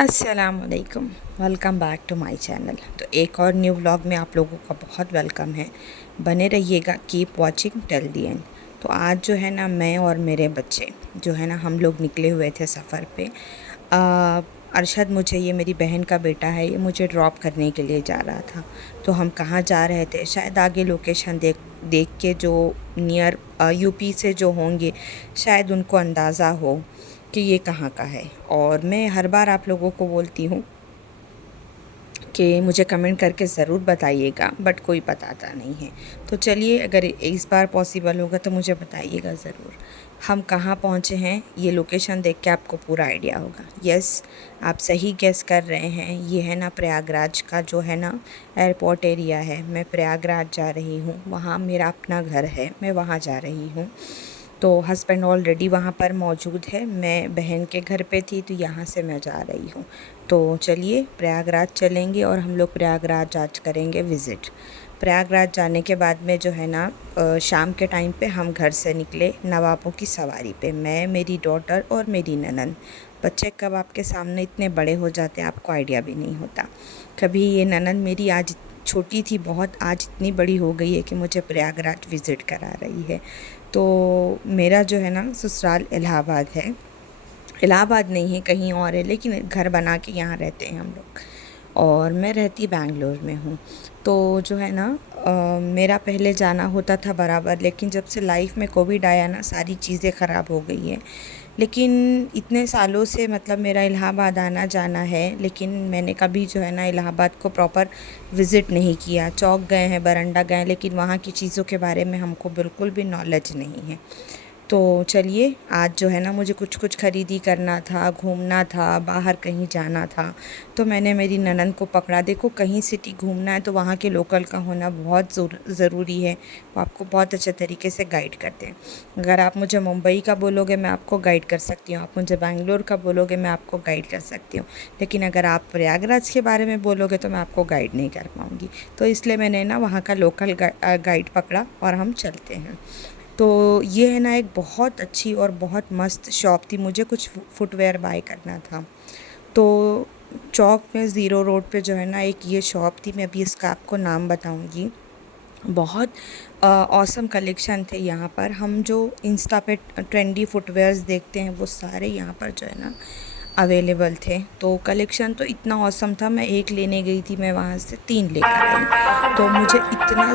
अस्सलामुअलैकुम। Welcome back to my channel. तो एक और न्यू व्लॉग में आप लोगों का बहुत वेलकम है। बने रहिएगा, keep watching till the end. तो आज जो है ना, मैं और मेरे बच्चे जो है ना, हम लोग निकले हुए थे सफ़र पे। अरशद, मुझे, ये मेरी बहन का बेटा है, ये मुझे ड्रॉप करने के लिए जा रहा था। तो हम कहाँ जा रहे थे, शायद आगे लोकेशन देख देख के जो नियर यूपी से जो होंगे, शायद उनको अंदाज़ा हो कि ये कहाँ का है। और मैं हर बार आप लोगों को बोलती हूँ कि मुझे कमेंट करके ज़रूर बताइएगा, बट कोई बताता नहीं है। तो चलिए, अगर इस बार पॉसिबल होगा तो मुझे बताइएगा ज़रूर। हम कहाँ पहुँचे हैं, ये लोकेशन देख के आपको पूरा आइडिया होगा। यस, आप सही गेस कर रहे हैं। ये है ना प्रयागराज का जो है ना एयरपोर्ट एरिया है। मैं प्रयागराज जा रही हूँ, वहाँ मेरा अपना घर है, मैं वहाँ जा रही हूँ। तो हस्बैंड ऑलरेडी वहाँ पर मौजूद है, मैं बहन के घर पे थी, तो यहाँ से मैं जा रही हूँ। तो चलिए, प्रयागराज चलेंगे और हम लोग प्रयागराज आज करेंगे विज़िट। प्रयागराज जाने के बाद में जो है ना, शाम के टाइम पे हम घर से निकले नवाबों की सवारी पे, मैं, मेरी डॉटर और मेरी ननन। बच्चे कब आपके सामने इतने बड़े हो जाते हैं, आपको आइडिया भी नहीं होता। कभी ये ननन मेरी आज छोटी थी बहुत, आज इतनी बड़ी हो गई है कि मुझे प्रयागराज विज़िट करा रही है। तो मेरा जो है ना ससुराल इलाहाबाद है। इलाहाबाद नहीं है, कहीं और है, लेकिन घर बना के यहाँ रहते हैं हम लोग। और मैं रहती बेंगलोर में हूँ। तो जो है ना, मेरा पहले जाना होता था बराबर, लेकिन जब से लाइफ में कोविड आया ना, सारी चीज़ें ख़राब हो गई हैं। लेकिन इतने सालों से मतलब मेरा इलाहाबाद आना जाना है, लेकिन मैंने कभी जो है ना इलाहाबाद को प्रॉपर विज़िट नहीं किया। चौक गए हैं, बरंडा गए हैं, लेकिन वहाँ की चीज़ों के बारे में हमको बिल्कुल भी नॉलेज नहीं है। तो चलिए, आज जो है ना मुझे कुछ कुछ ख़रीदी करना था, घूमना था, बाहर कहीं जाना था। तो मैंने मेरी ननद को पकड़ा, देखो कहीं सिटी घूमना है तो वहाँ के लोकल का होना बहुत ज़रूरी है। वो आपको बहुत अच्छे तरीके से गाइड करते हैं। अगर आप मुझे मुंबई का बोलोगे, मैं आपको गाइड कर सकती हूँ। आप मुझे बैंगलोर का बोलोगे, मैं आपको गाइड कर सकती हूँ। लेकिन अगर आप प्रयागराज के बारे में बोलोगे तो मैं आपको गाइड नहीं कर पाऊँगी। तो इसलिए मैंने ना वहाँ का लोकल गाइड पकड़ा और हम चलते हैं। तो ये है ना एक बहुत अच्छी और बहुत मस्त शॉप थी, मुझे कुछ फुटवेयर बाय करना था। तो चौक में ज़ीरो रोड पे जो है ना एक ये शॉप थी, मैं अभी इसका आपको नाम बताऊंगी। बहुत ऑसम कलेक्शन थे यहाँ पर। हम जो इंस्टा पे ट्रेंडी फुटवेयर्स देखते हैं, वो सारे यहाँ पर जो है ना अवेलेबल थे। तो कलेक्शन तो इतना ऑसम था, मैं एक लेने गई थी, मैं वहाँ से 3 लेकर आई। तो मुझे इतना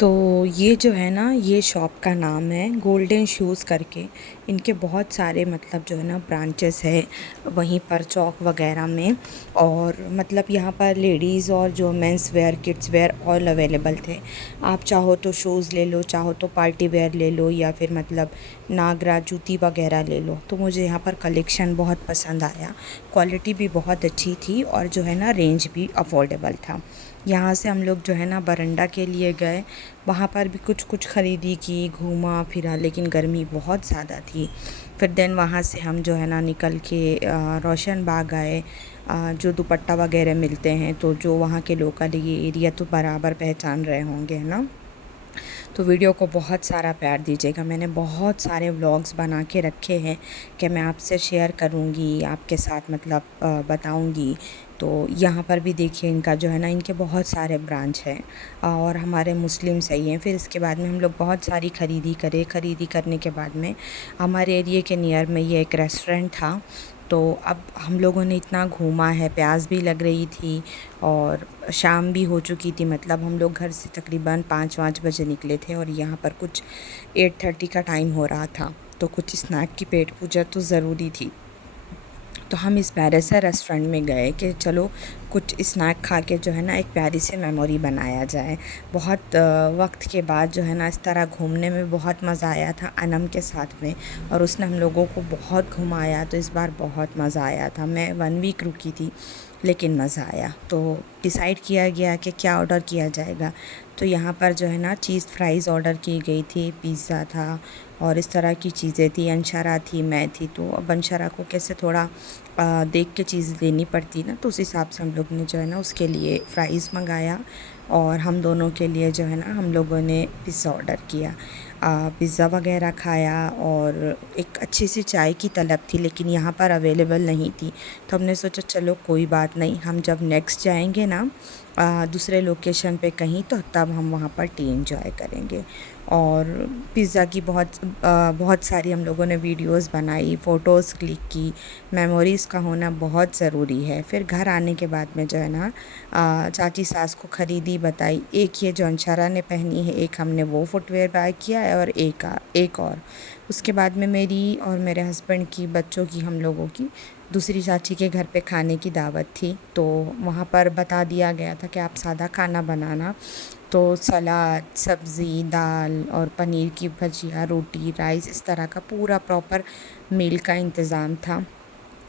तो ये जो है ना, ये शॉप का नाम है गोल्डन शूज़ करके। इनके बहुत सारे मतलब जो है ना ब्रांचेस है वहीं पर चौक वगैरह में। और मतलब यहाँ पर लेडीज़ और जो men's wear kids where all available थे। आप चाहो तो शूज़ ले लो, चाहो तो पार्टी वेयर ले लो, या फिर मतलब नागरा जूती वगैरह ले लो। तो मुझे यहाँ पर कलेक्शन बहुत पसंद आया, क्वालिटी भी बहुत अच्छी थी और जो है ना रेंज भी अफोर्डेबल था। यहाँ से हम लोग जो है ना बरंडा के लिए गए, वहाँ पर भी कुछ ख़रीदी की, घूमा फिरा, लेकिन गर्मी बहुत ज़्यादा थी। फिर देन वहाँ से हम जो है ना निकल के रोशन बाग आए, जो दुपट्टा वगैरह मिलते हैं। तो जो वहाँ के लोकल ये एरिया तो बराबर पहचान रहे होंगे, है ना। तो वीडियो को बहुत सारा प्यार दीजिएगा। मैंने बहुत सारे व्लॉग्स बना के रखे हैं कि मैं आपसे शेयर करूँगी, आपके साथ मतलब बताऊँगी। तो यहाँ पर भी देखिए, इनका जो है ना, इनके बहुत सारे ब्रांच हैं और हमारे मुस्लिम सही हैं। फिर इसके बाद में हम लोग बहुत सारी ख़रीदी करने के बाद में हमारे एरिए के नियर में ये एक रेस्टोरेंट था। तो अब हम लोगों ने इतना घूमा है, प्यास भी लग रही थी और शाम भी हो चुकी थी। मतलब हम लोग घर से तकरीबन 5 बजे निकले थे और यहाँ पर कुछ 8:30 का टाइम हो रहा था। तो कुछ स्नैक की पेट पूजा तो ज़रूरी थी। तो हम इस प्यारे से रेस्टोरेंट में गए कि चलो कुछ स्नैक खा के जो है ना एक प्यारी सी मेमोरी बनाया जाए। बहुत वक्त के बाद जो है ना इस तरह घूमने में बहुत मज़ा आया था अनम के साथ में, और उसने हम लोगों को बहुत घुमाया। तो इस बार बहुत मज़ा आया था। मैं 1 वीक रुकी थी लेकिन मज़ा आया। तो डिसाइड किया गया कि क्या ऑर्डर किया जाएगा। तो यहाँ पर जो है ना चीज़ फ्राइज़ ऑर्डर की गई थी, पिज़्ज़ा था और इस तरह की चीज़ें थी। अंशरा थी, मैं थी। तो अब अंशरा को कैसे थोड़ा देख के चीज़ लेनी पड़ती ना, तो उस हिसाब से हम लोग ने जो है ना उसके लिए फ़्राइज़ मंगाया और हम दोनों के लिए जो है ना हम लोगों ने पिज़्ज़ा ऑर्डर किया। पिज़्ज़ा वगैरह खाया और एक अच्छी सी चाय की तलब थी, लेकिन यहाँ पर अवेलेबल नहीं थी। तो हमने सोचा चलो कोई बात नहीं, हम जब नेक्स्ट जाएंगे ना दूसरे लोकेशन पे कहीं, तो तब हम वहाँ पर टी एंजॉय करेंगे। और पिज़्ज़ा की बहुत सारी हम लोगों ने वीडियोस बनाई, फ़ोटोज़ क्लिक की। मेमोरीज़ का होना बहुत ज़रूरी है। फिर घर आने के बाद में जो है ना चाची सास को ख़रीदी बताई। एक ये जो अंशरा ने पहनी है, एक हमने वो फुटवेयर बाय किया है और एक और उसके बाद में मेरी और मेरे हस्बैंड की, बच्चों की, हम लोगों की दूसरी चाची के घर पे खाने की दावत थी। तो वहाँ पर बता दिया गया था कि आप सादा खाना बनाना। तो सलाद, सब्ज़ी, दाल और पनीर की भजिया, रोटी, राइस, इस तरह का पूरा प्रॉपर मील का इंतज़ाम था।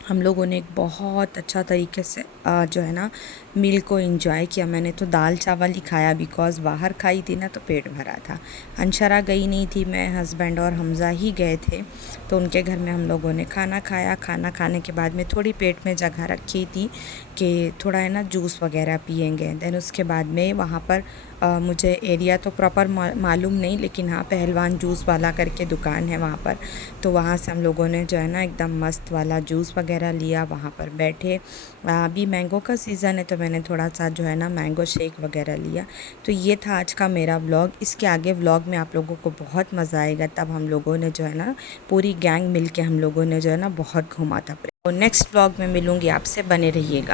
हम लोगों ने एक बहुत अच्छा तरीके से जो है ना मील को एंजॉय किया। मैंने तो दाल चावल ही खाया, बिकॉज़ बाहर खाई थी ना तो पेट भरा था। अंशरा गई नहीं थी, मैं, हस्बैंड और हमज़ा ही गए थे। तो उनके घर में हम लोगों ने खाना खाया। खाना खाने के बाद में थोड़ी पेट में जगह रखी थी कि थोड़ा है ना जूस वगैरह पिएंगे। देन उसके बाद में वहाँ पर मुझे एरिया तो प्रॉपर मालूम नहीं, लेकिन हाँ पहलवान जूस वाला करके दुकान है वहाँ पर। तो वहाँ से हम लोगों ने जो है ना एकदम मस्त वाला जूस वगैरह लिया, वहाँ पर बैठे। अभी मैंगो का सीज़न है तो मैंने थोड़ा सा जो है ना मैंगो शेक वगैरह लिया। तो ये था आज का मेरा व्लॉग। इसके आगे व्लॉग में आप लोगों को बहुत मज़ा आएगा। तब हम लोगों ने जो है ना पूरी गैंग मिल के हम लोगों ने जो है ना बहुत घूमा था। तो नेक्स्ट व्लॉग में मिलूँगी आपसे, बने रहिएगा।